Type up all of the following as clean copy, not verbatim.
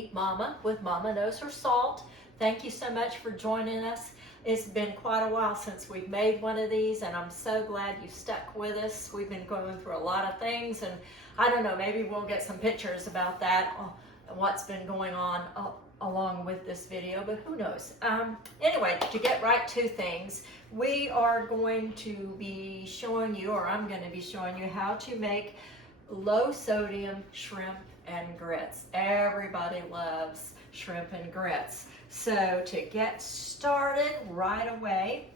me, Mama, with Mama Knows Her Salt. Thank you so much for joining us. It's been quite a while since we've made one of these, and I'm so glad you stuck with us. We've been going through a lot of things, and I don't know, maybe we'll get some pictures about that, what's been going on along with this video, but who knows. Anyway, to get right to things, we are going to be showing you, or I'm going to be showing you how to make low sodium shrimp and grits. Everybody loves shrimp and grits. So to get started right away,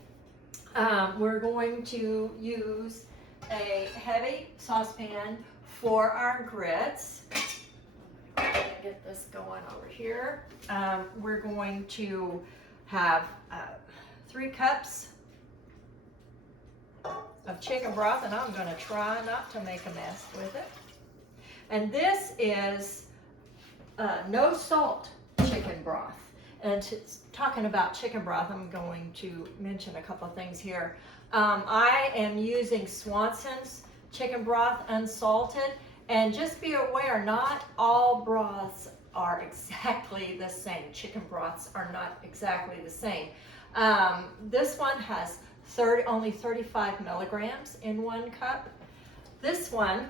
we're going to use a heavy saucepan for our grits. I'm going to get this going over here. We're going to have 3 cups of chicken broth, and I'm going to try not to make a mess with it. And this is no salt chicken broth. And talking about chicken broth, I'm going to mention a couple of things here. I am using Swanson's chicken broth unsalted, and just be aware, not all broths are exactly the same. Chicken broths are not exactly the same. This one has only 35 milligrams in 1 cup. This one,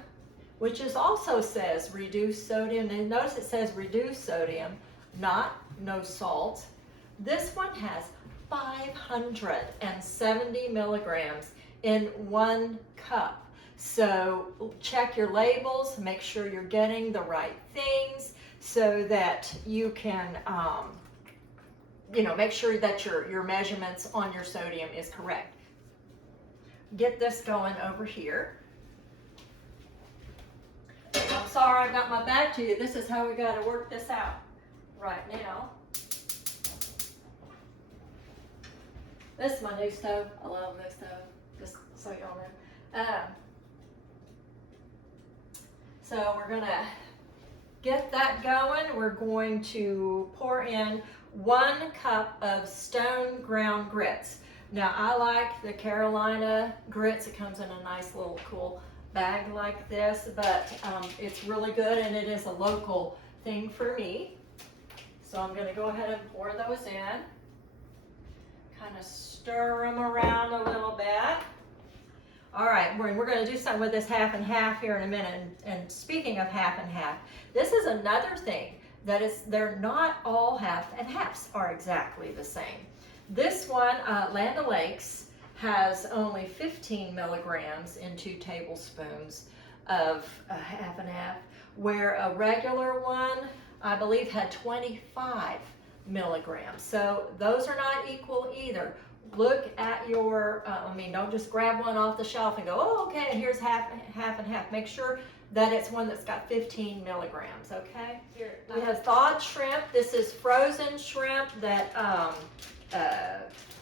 which is also says reduced sodium, and notice it says reduced sodium, not no salt. This one has 570 milligrams in 1 cup. So check your labels, make sure you're getting the right things so that you can, make sure that your measurements on your sodium is correct. Get this going over here. I'm sorry I've got my back to you. This is how we got to work this out right now. This is my new stove. I love this stove, just so y'all know. So we're gonna get that going. We're going to pour in 1 cup of stone ground grits. Now I like the Carolina grits. It comes in a nice little cool bag like this, but it's really good, and it is a local thing for me. So I'm going to go ahead and pour those in. Kind of stir them around a little bit. All right, we're going to do something with this half and half here in a minute. And speaking of half and half, this is another thing that is, they're not all half and halves are exactly the same. This one, Land O'Lakes, has only 15 milligrams in 2 tablespoons of half and half, where a regular one, I believe, had 25 milligrams. So those are not equal either. Look at your, don't just grab one off the shelf and go, oh, okay, here's half and half. Make sure that it's one that's got 15 milligrams, okay? Here, we have thawed shrimp. This is frozen shrimp that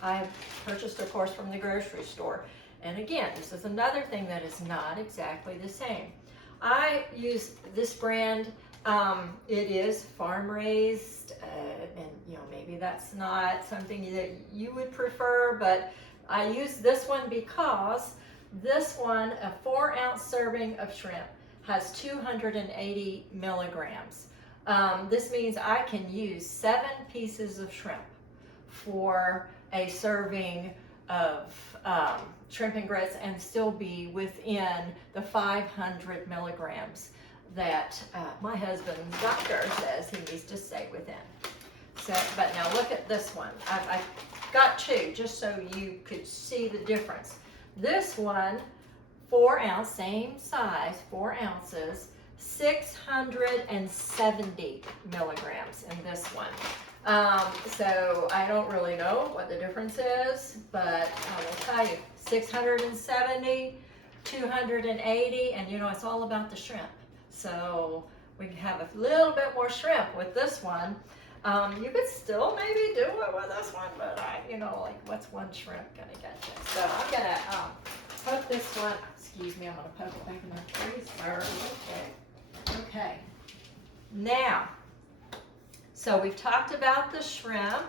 I purchased, of course, from the grocery store. And again, this is another thing that is not exactly the same. I use this brand. It is farm raised, and maybe that's not something that you would prefer, but I use this one because this one, a 4-ounce serving of shrimp, has 280 milligrams. This means I can use 7 pieces of shrimp for a serving of shrimp and grits and still be within the 500 milligrams that my husband's doctor says he needs to stay within. So, but now look at this one. I got 2 just so you could see the difference. This one, 4-ounce, same size, 4 ounces, 670 milligrams in this one. So I don't really know what the difference is, but I will tell you, 670, 280, and it's all about the shrimp. So we can have a little bit more shrimp with this one. You could still maybe do it with this one, but what's 1 shrimp gonna get you? So I'm gonna poke this one, excuse me, I'm gonna poke it back in my freezer. Okay. Now, so we've talked about the shrimp,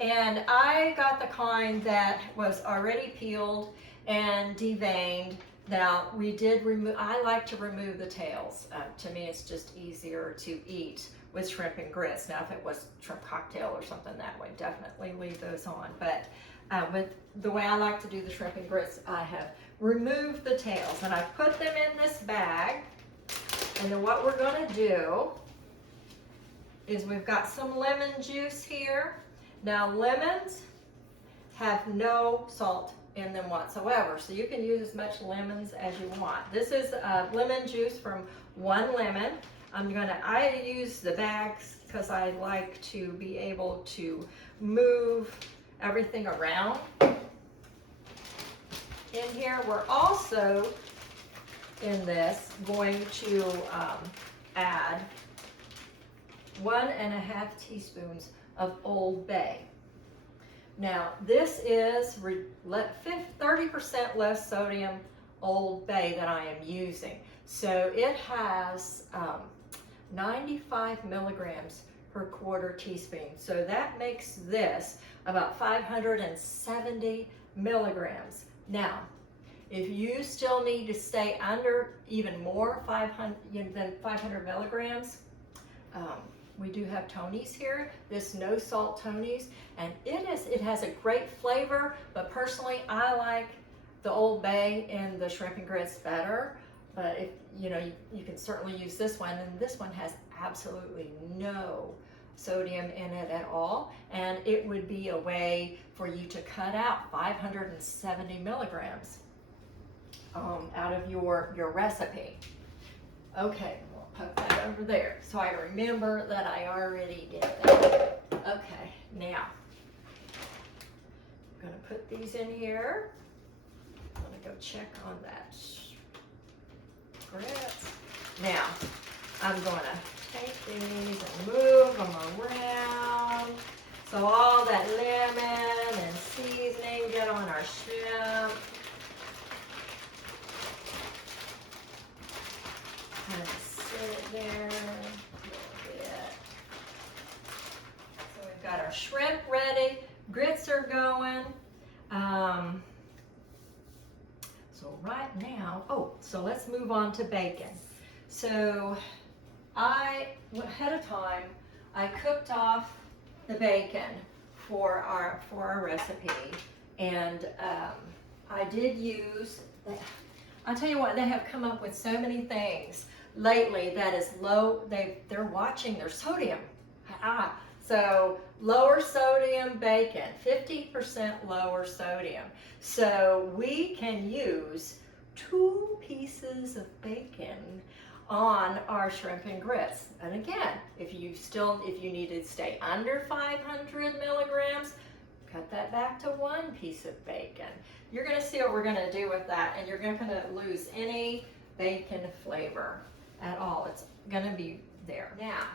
and I got the kind that was already peeled and deveined. Now, we did remove, I like to remove the tails. To me, it's just easier to eat with shrimp and grits. Now, if it was shrimp cocktail or something that way, definitely leave those on. But with the way I like to do the shrimp and grits, I have removed the tails and I've put them in this bag. And then what we're going to do is we've got some lemon juice here. Now, lemons have no salt in them whatsoever, so you can use as much lemons as you want. This is lemon juice from 1 lemon. I use the bags because I like to be able to move everything around. In here, we're also in this going to add 1.5 teaspoons of Old Bay. Now, this is 30% less sodium Old Bay that I am using. So it has 95 milligrams per quarter teaspoon. So that makes this about 570 milligrams. Now, if you still need to stay under even more than 500 milligrams, we do have Tony's here, this no salt Tony's, and it has a great flavor, but personally I like the Old Bay in the shrimp and grits better. But if you can certainly use this one, and this one has absolutely no sodium in it at all, and it would be a way for you to cut out 570 milligrams out of your recipe. Okay, we'll poke that over there so I remember that I already did that. Okay, now I'm going to put these in here. I'm going to go check on that grits. Now I'm going to take these and move them around so all that lemon and seasoning get on our shrimp. Kind of sit it there a little bit. So we've got our shrimp ready, grits are going. So right now, so let's move on to bacon. So ahead of time, I cooked off the bacon for our recipe, and I did use. I'll tell you what, they have come up with so many things lately that is low. They're watching their sodium. So lower sodium bacon, 50% lower sodium. So we can use 2 pieces of bacon on our shrimp and grits. And again, if you need to stay under 500 milligrams, cut that back to 1 piece of bacon. You're going to see what we're going to do with that, and you're not going to lose any bacon flavor at all. It's going to be there. Now,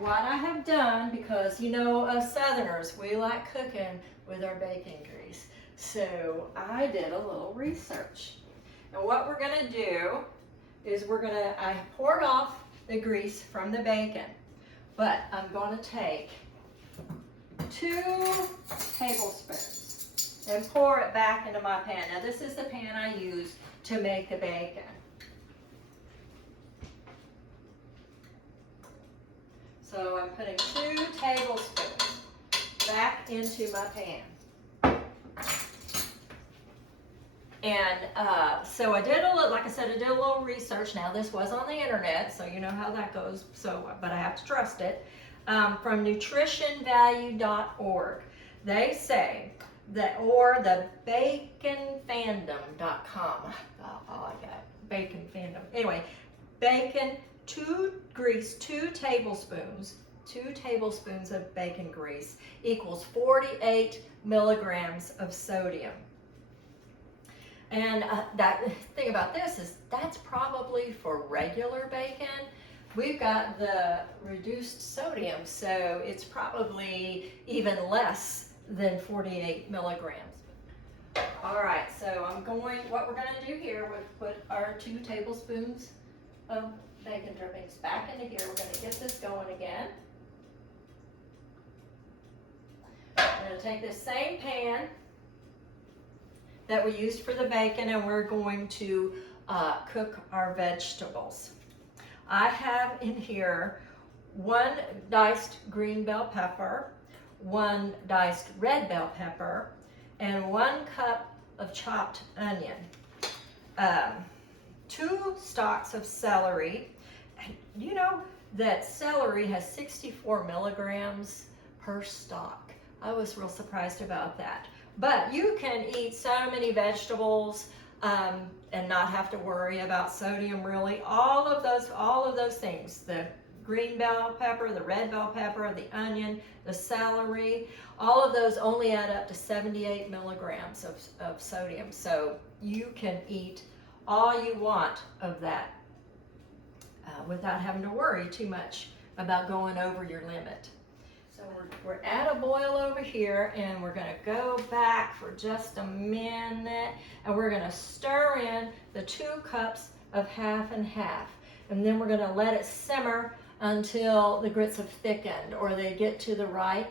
what I have done, because us Southerners, we like cooking with our bacon grease. So I did a little research. And what we're going to do is I poured off the grease from the bacon, but I'm going to take 2 tablespoons and pour it back into my pan. Now this is the pan I use to make the bacon. So I'm putting 2 tablespoons back into my pan. And so I did like I said, I did a little research. Now this was on the internet, so you know how that goes. But I have to trust it. From nutritionvalue.org, they say that, or the baconfandom.com. I like that, bacon fandom. Anyway, bacon, 2 tablespoons of bacon grease equals 48 milligrams of sodium. And that thing about this is that's probably for regular bacon. We've got the reduced sodium, so it's probably even less than 48 milligrams. All right, so what we're going to do here, we'll put our 2 tablespoons of bacon drippings back into here. We're going to get this going again. I'm going to take this same pan that we used for the bacon, and we're going to cook our vegetables. I have in here 1 diced green bell pepper, 1 diced red bell pepper, and 1 cup of chopped onion, 2 stalks of celery. And you know that celery has 64 milligrams per stalk. I was real surprised about that. But you can eat so many vegetables and not have to worry about sodium really. All of those things, the green bell pepper, the red bell pepper, the onion, the celery, all of those only add up to 78 milligrams of sodium. So you can eat all you want of that without having to worry too much about going over your limit. So we're at a boil over here, and we're going to go back for just a minute, and we're going to stir in the 2 cups of half and half, and then we're going to let it simmer until the grits have thickened or they get to the right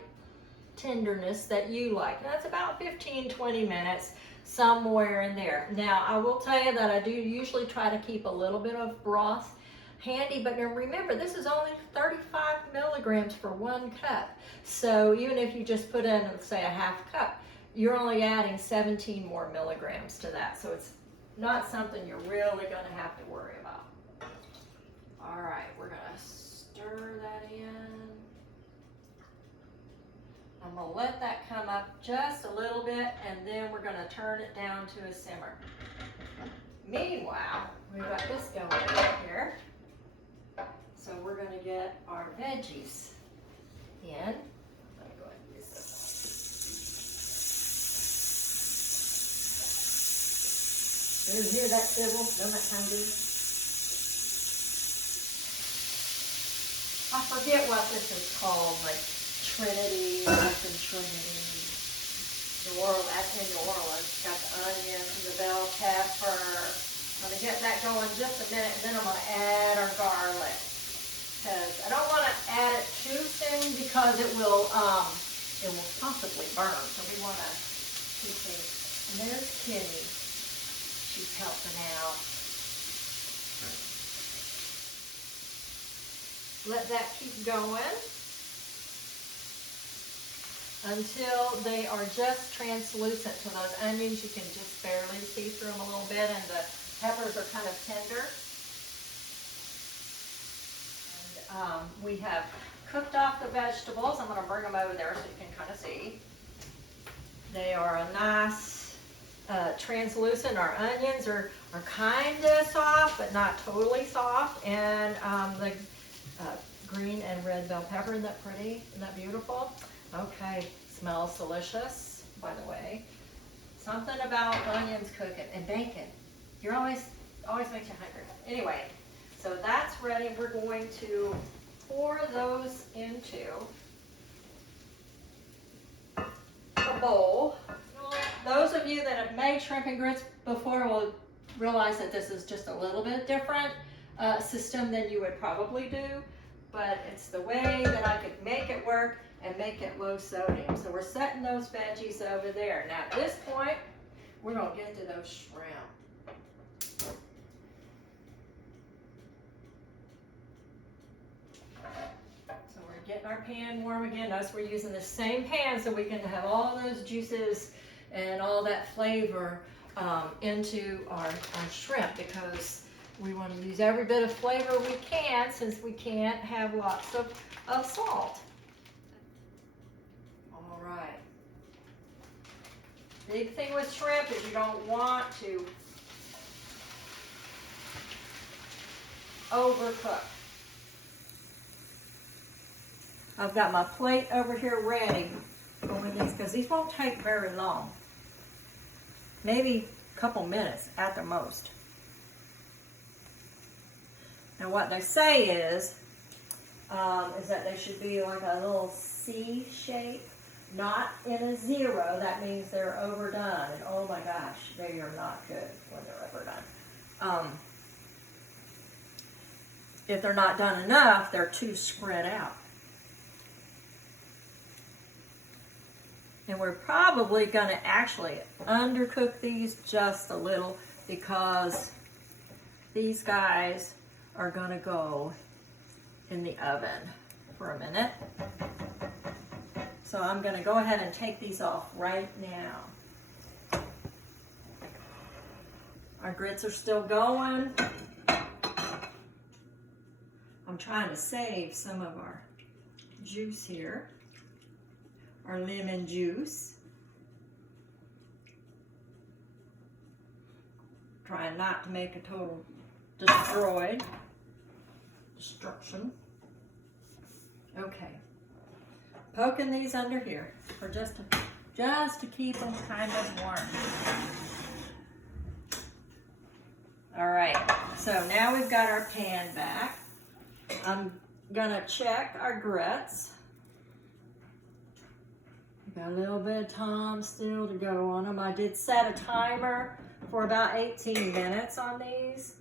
tenderness that you like. That's about 15-20 minutes, somewhere in there. Now, I will tell you that I do usually try to keep a little bit of broth handy, but remember, this is only 35 milligrams for 1 cup. So even if you just put in, say, a half cup, you're only adding 17 more milligrams to that. So it's not something you're really going to have to worry about. All right, we're going to stir that in. I'm going to let that come up just a little bit, and then we're going to turn it down to a simmer. Meanwhile, we've got this going on here. So we're going to get our veggies in. I'm going to go ahead and use this. Did you hear that sizzle? Doesn't that sound good? I forget what this is called, like Trinity, something Trinity. New Orleans, that's in New Orleans. Got the onions and the bell pepper. I'm going to get that going just a minute, and then I'm going to add our garlic. Because I don't want to add it too soon because it will possibly burn. So we want to keep things. And there's Kitty. She's helping out. Let that keep going until they are just translucent to those onions. You can just barely see through them a little bit, and the peppers are kind of tender. We have cooked off the vegetables. I'm going to bring them over there so you can kind of see. They are a nice translucent. Our onions are kind of soft, but not totally soft. And the green and red bell pepper, isn't that pretty? Isn't that beautiful? Okay, smells delicious, by the way. Something about onions cooking and bacon. You're always makes you hungry. Anyway. So that's ready. We're going to pour those into a bowl. Those of you that have made shrimp and grits before will realize that this is just a little bit different system than you would probably do, but it's the way that I could make it work and make it low sodium. So we're setting those veggies over there. Now at this point, we're going to get to those shrimp. Getting our pan warm again. Notice we're using the same pan so we can have all those juices and all that flavor into our shrimp, because we want to use every bit of flavor we can, since we can't have lots of salt. All right. Big thing with shrimp is you don't want to overcook. I've got my plate over here ready for these, because these won't take very long. Maybe a couple minutes at the most. Now what they say is that they should be like a little C shape, not in a zero. That means they're overdone. And oh my gosh, they are not good when they're overdone. If they're not done enough, they're too spread out. And we're probably going to actually undercook these just a little, because these guys are going to go in the oven for a minute. So I'm going to go ahead and take these off right now. Our grits are still going. I'm trying to save some of our juice here, our lemon juice. Trying not to make a total destruction. Okay, poking these under here for just to keep them kind of warm. All right, so now we've got our pan back. I'm gonna check our grits. Got a little bit of time still to go on them. I did set a timer for about 18 minutes on these.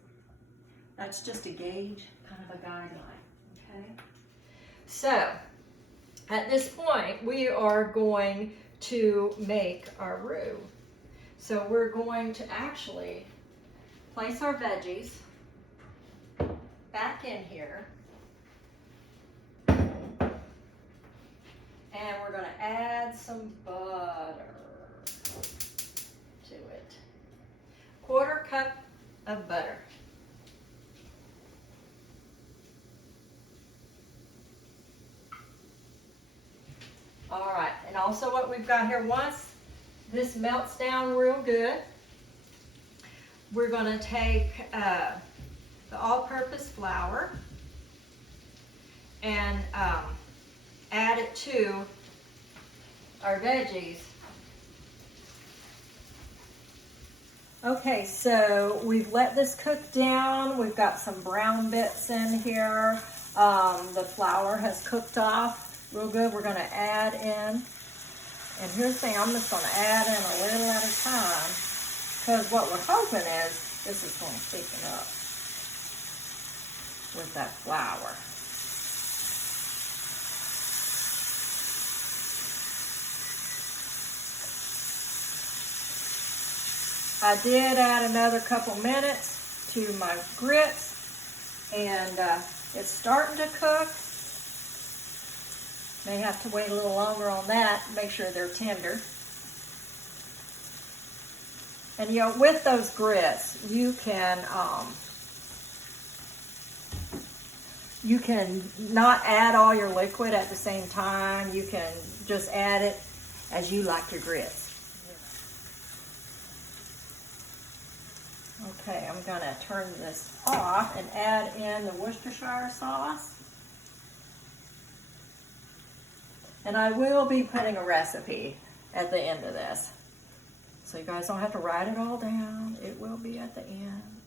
That's just a gauge, kind of a guideline, okay? So, at this point, we are going to make our roux. So we're going to actually place our veggies back in here. And we're going to add some butter to it. 1/4 cup of butter. All right, and also what we've got here, once this melts down real good, we're going to take the all-purpose flour and add it to our veggies. Okay, so we've let this cook down. We've got some brown bits in here. The flour has cooked off real good. We're going to add in, and here's the thing, I'm just going to add in a little at a time, because what we're hoping is this is going to thicken up with that flour. I did add another couple minutes to my grits, and it's starting to cook. May have to wait a little longer on that, make sure they're tender. And you know, with those grits, you can not add all your liquid at the same time. You can just add it as you like your grits. Okay, I'm gonna turn this off and add in the Worcestershire sauce. And I will be putting a recipe at the end of this. So you guys don't have to write it all down. It will be at the end.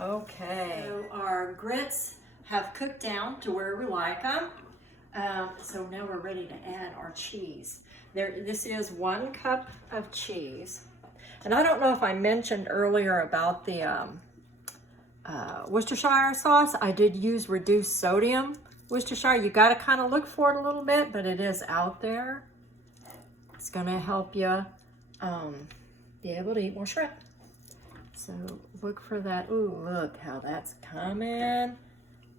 Okay. So our grits have cooked down to where we like them. So now we're ready to add our cheese. This is 1 cup of cheese. And I don't know if I mentioned earlier about the Worcestershire sauce. I did use reduced sodium Worcestershire. You got to kind of look for it a little bit, but it is out there. It's going to help you be able to eat more shrimp. So look for that. Ooh, look how that's coming.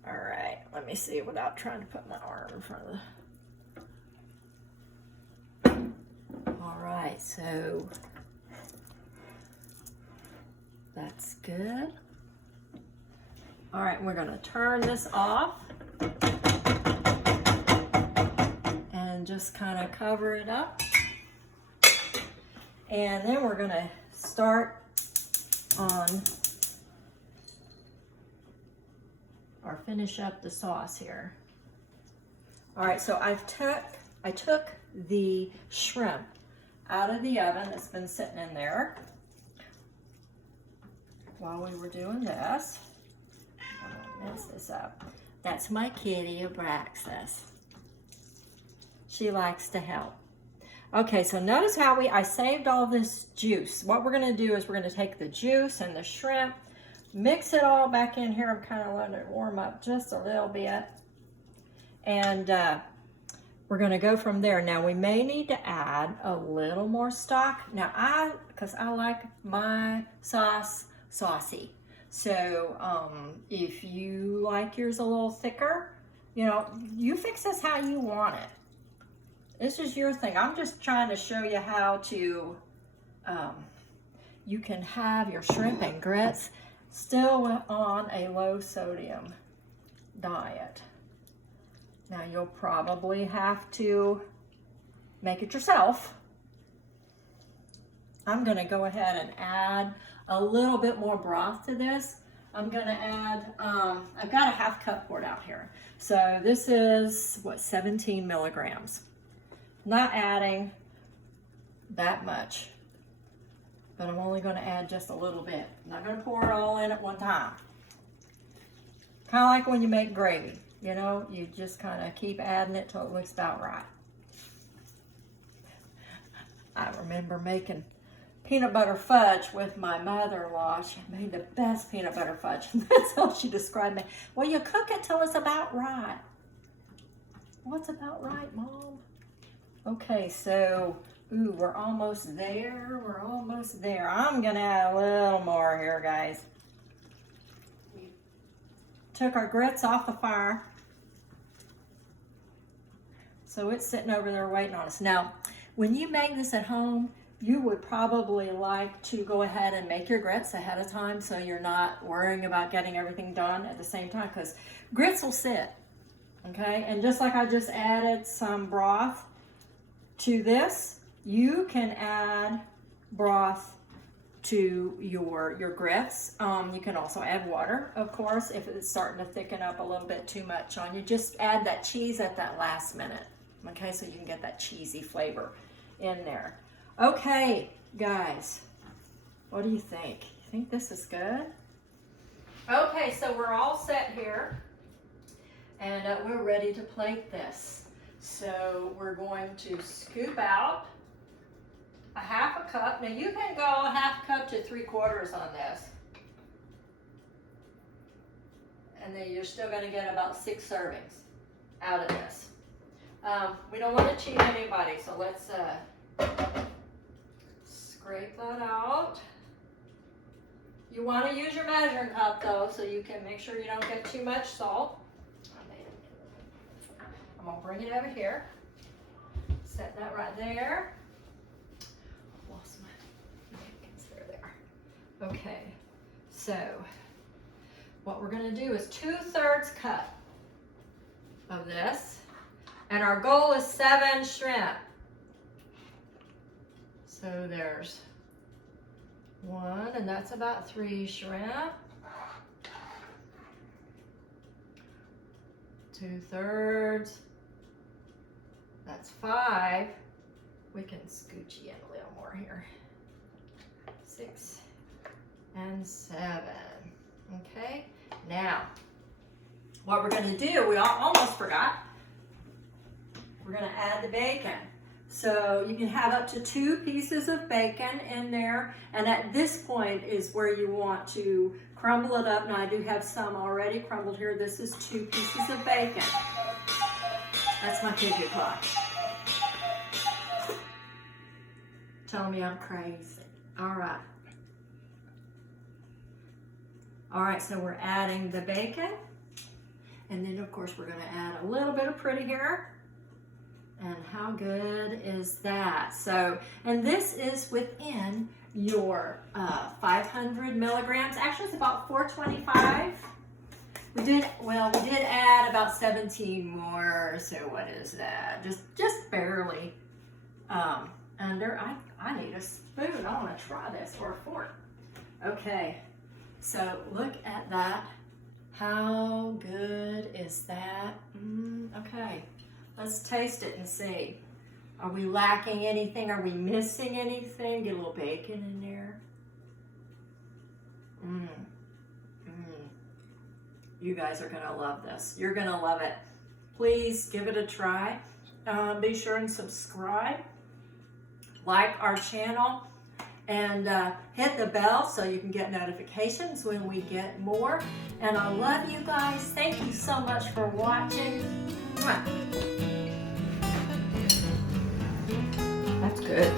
All right, let me see without trying to put my arm in front of the... All right, so that's good. All right, we're going to turn this off and just kind of cover it up. And then we're going to start on or finish up the sauce here. All right, so I took the shrimp out of the oven that's been sitting in there while we were doing this. I'm gonna mince this up. That's my kitty, Abraxas. She likes to help. Okay, so notice how I saved all this juice. What we're gonna do is we're gonna take the juice and the shrimp, mix it all back in here. I'm kind of letting it warm up just a little bit. And we're gonna go from there. Now we may need to add a little more stock. Now because I like my sauce saucy. So if you like yours a little thicker, you know, you fix this how you want it. This is your thing. I'm just trying to show you how to, you can have your shrimp and grits still on a low sodium diet. Now you'll probably have to make it yourself. I'm gonna go ahead and add a little bit more broth to this. I'm gonna add, I've got a 1/2 cup poured out here. So this is, what, 17 milligrams. Not adding that much, but I'm only gonna add just a little bit. I'm not gonna pour it all in at one time. Kind of like when you make gravy, you know, you just kind of keep adding it till it looks about right. I remember making peanut butter fudge with my mother-in-law. She made the best peanut butter fudge. That's how she described me. Well, you cook it till it's about right. What's about right, Mom? Okay, so, ooh, we're almost there. We're almost there. I'm gonna add a little more here, guys. We took our grits off the fire. So it's sitting over there waiting on us. Now, when you make this at home, you would probably like to go ahead and make your grits ahead of time so you're not worrying about getting everything done at the same time, because grits will sit, okay? And just like I just added some broth to this, you can add broth to your grits. You can also add water, of course, if it's starting to thicken up a little bit too much on you. Just add that cheese at that last minute, okay? So you can get that cheesy flavor in there. Okay, guys, what do you think? You think this is good? Okay, so we're all set here, and we're ready to plate this. So we're going to scoop out a 1/2 cup. Now you can go 1/2 cup to 3/4 on this, and then you're still going to get about 6 servings out of this. We don't want to cheat anybody, so let's scrape that out. You want to use your measuring cup though, so you can make sure you don't get too much salt. I'm gonna bring it over here. Set that right there. Lost my napkins. There. Okay, so what we're gonna do is 2/3 cup of this, and our goal is 7 shrimp. So there's 1, and that's about 3 shrimp. 2/3, that's 5. We can scooch in a little more here. 6 and 7. Okay, now what we're gonna do, we almost forgot, we're gonna add the bacon. So you can have up to 2 pieces of bacon in there, and at this point is where you want to crumble it up. Now I do have some already crumbled here. This is 2 pieces of bacon. That's my piggy clock. Telling me I'm crazy. All right. All right, so we're adding the bacon, and then of course we're gonna add a little bit of pretty here. And how good is that? So, and this is within your 500 milligrams. Actually, it's about 425. We did add about 17 more. So what is that? Just barely under. I need a spoon. I want to try this, or a fork. Okay, so look at that. How good is that? Okay. Let's taste it and see. Are we lacking anything? Are we missing anything? Get a little bacon in there. You guys are gonna love this. You're gonna love it. Please give it a try. Be sure and subscribe. Like our channel. And hit the bell so you can get notifications when we get more. And I love you guys. Thank you so much for watching. That's good.